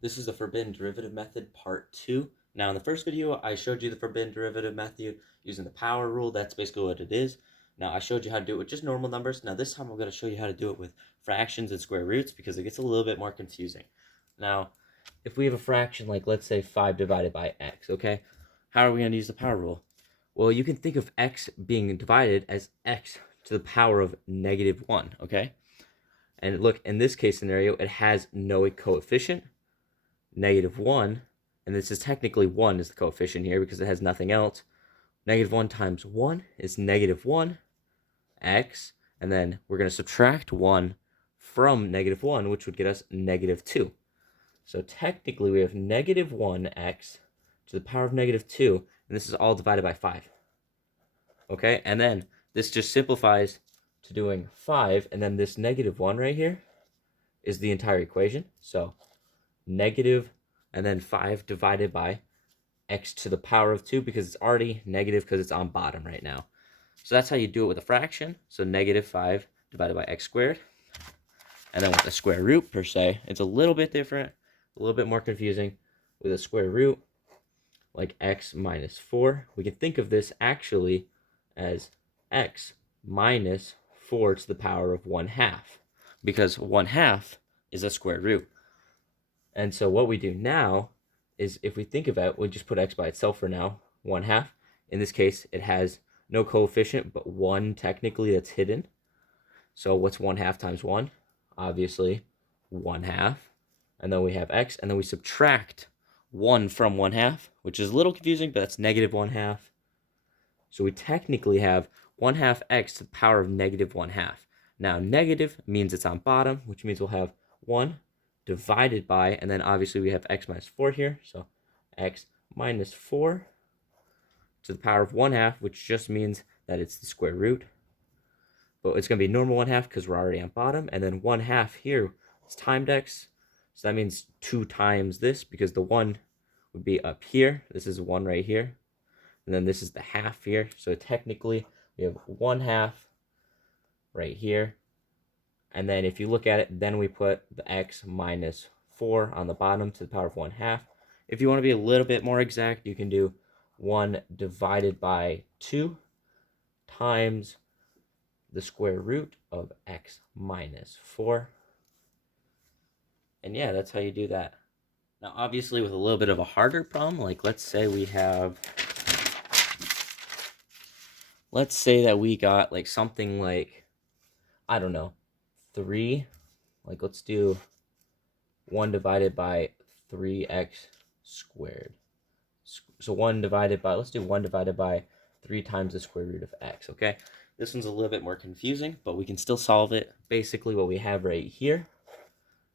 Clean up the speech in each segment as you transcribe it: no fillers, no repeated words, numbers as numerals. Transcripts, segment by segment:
This is the forbidden derivative method part 2. Now in the first video I showed you the forbidden derivative method using the power rule. That's basically what it is. Now I showed you how to do it with just normal numbers. Now this time I'm going to show you how to do it with fractions and square roots because it gets a little bit more confusing. Now if we have a fraction like let's say 5 divided by x, okay? How are we going to use the power rule? Well, you can think of x being divided as x to the power of -1, okay? And look, in this case scenario, it has no coefficient, -1, and this is technically 1 is the coefficient here because it has nothing else. -1 times 1 is -1 x, and then we're going to subtract 1 from -1, which would get us -2. So technically we have -1 x to the power of -2, and this is all divided by 5. Okay, and then this just simplifies to doing 5, and then this -1 right here is the entire equation. So negative and then 5 divided by x to the power of 2 because it's already negative because it's on bottom right now. So that's how you do it with a fraction. So -5 divided by x squared. And then with a square root per se, it's a little bit different, a little bit more confusing. With a square root, like x minus 4, we can think of this actually as x minus 4 to the power of 1/2 because 1/2 is a square root. And so what we do now is if we think about it, we just put x by itself for now, 1/2. In this case, it has no coefficient but 1 technically that's hidden. So what's 1/2 times 1? Obviously 1/2. And then we have x, and then we subtract 1 from 1/2, which is a little confusing, but that's -1/2. So we technically have 1/2 x to the power of -1/2. Now negative means it's on bottom, which means we'll have 1 divided by, and then obviously we have x minus 4 here, so x minus 4 to the power of 1/2, which just means that it's the square root. But it's going to be normal 1/2 because we're already on bottom, and then 1/2 here is timed x, so that means 2 times this because the 1 would be up here. This is 1 right here, and then this is the half here. So technically we have 1/2 right here, and then if you look at it, then we put the x minus 4 on the bottom to the power of 1/2. If you want to be a little bit more exact, you can do 1 divided by 2 times the square root of x minus 4. And yeah, that's how you do that. Now, obviously, with a little bit of a harder problem, like let's say that we got like something like, I don't know, 3. Like let's do 1 divided by 3x squared. So 1 divided by, let's do 1 divided by 3 times the square root of x, okay? This one's a little bit more confusing, but we can still solve it. Basically, what we have right here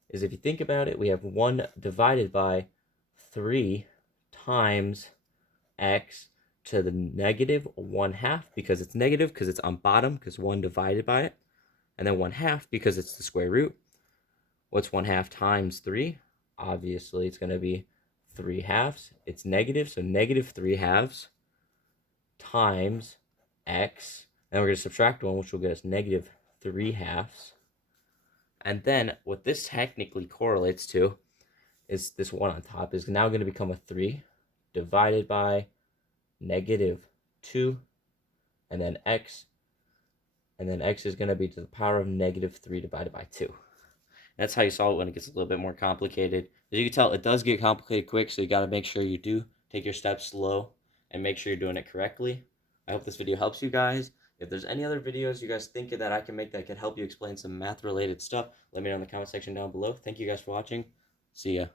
is, if you think about it, we have 1 divided by 3 times x to the -1/2 because it's negative because it's on bottom because 1 divided by it, and then 1/2 because it's the square root. What's 1/2 times 3? Obviously, it's going to be 3/2. It's negative, so -3/2 times x, and we're going to subtract 1, which will get us -3/2. And then what this technically correlates to is this 1 on top is now going to become a 3 divided by -2, and then x is going to be to the power of -3 divided by 2. That's how you solve it when it gets a little bit more complicated. As you can tell, it does get complicated quick, so you got to make sure you do take your steps slow and make sure you're doing it correctly. I hope this video helps you guys. If there's any other videos you guys think that I can make that could help you explain some math-related stuff, let me know in the comment section down below. Thank you guys for watching. See ya.